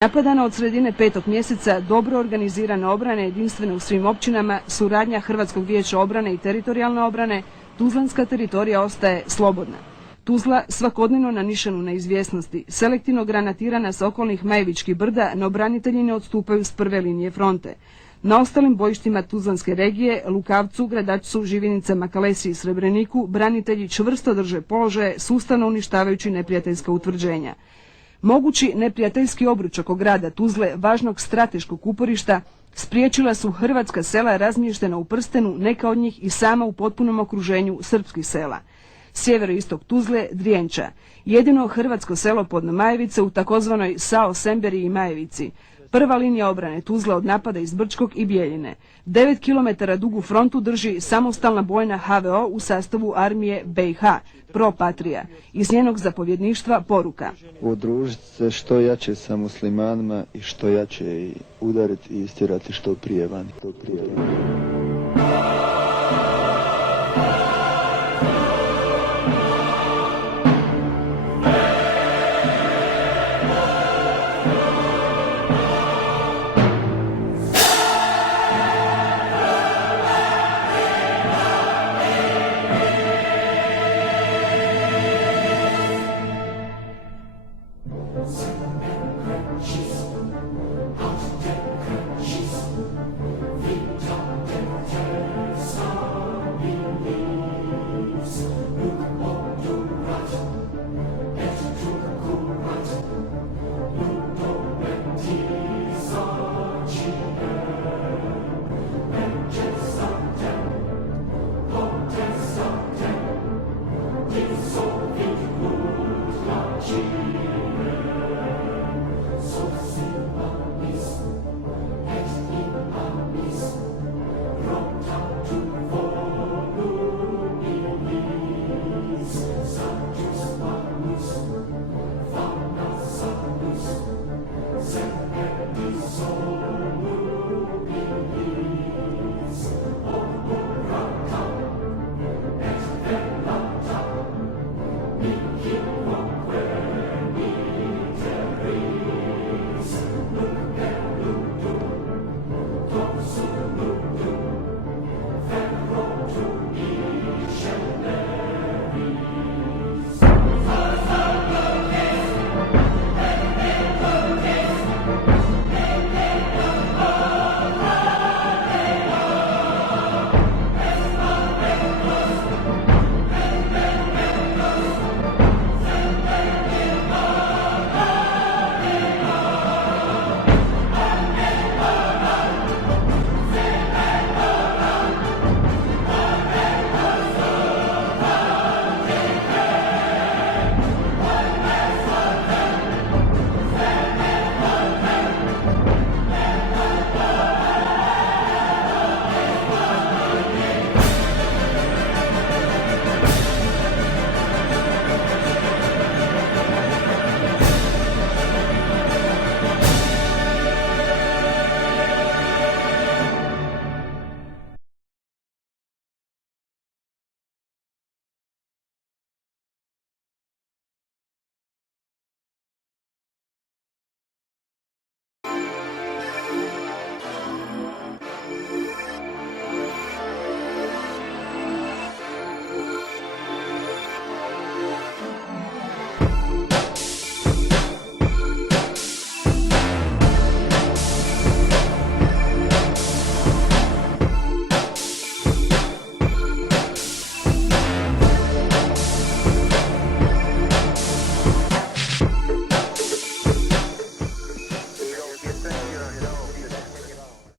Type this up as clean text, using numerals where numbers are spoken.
Napadana od sredine 5. mjeseca, dobro organizirane obrane jedinstvene u svim općinama, suradnja Hrvatskog vijeća obrane i teritorijalne obrane, tuzlanska teritorija ostaje slobodna. Tuzla svakodnevno na nišanu neizvjesnosti, selektivno granatirana s okolnih Majevičkih brda, no branitelji ne odstupaju s prve linije fronte. Na ostalim bojištima Tuzlanske regije, Lukavcu, Gradačcu, Živinicama, Kalesi i Srebreniku, branitelji čvrsto drže položaje, sustavno uništavajući neprijateljska utvrđenja. Mogući neprijateljski obruč oko grada Tuzle, važnog strateškog uporišta, spriječila su hrvatska sela razmještena u prstenu, neka od njih i sama u potpunom okruženju srpskih sela. Sjeveroistok Tuzle, Drijenča, jedino hrvatsko selo Podnomajevice u takozvanoj Sao Semberi i Majevici. Prva linija obrane Tuzle od napada iz Brčkog i Bijeljine. 9 km dugu frontu drži samostalna bojna HVO u sastavu armije BiH, Pro Patria. Iz njenog zapovjedništva poruka: udružiti se što jače sa muslimanima i što jače udariti i istirati što prije van.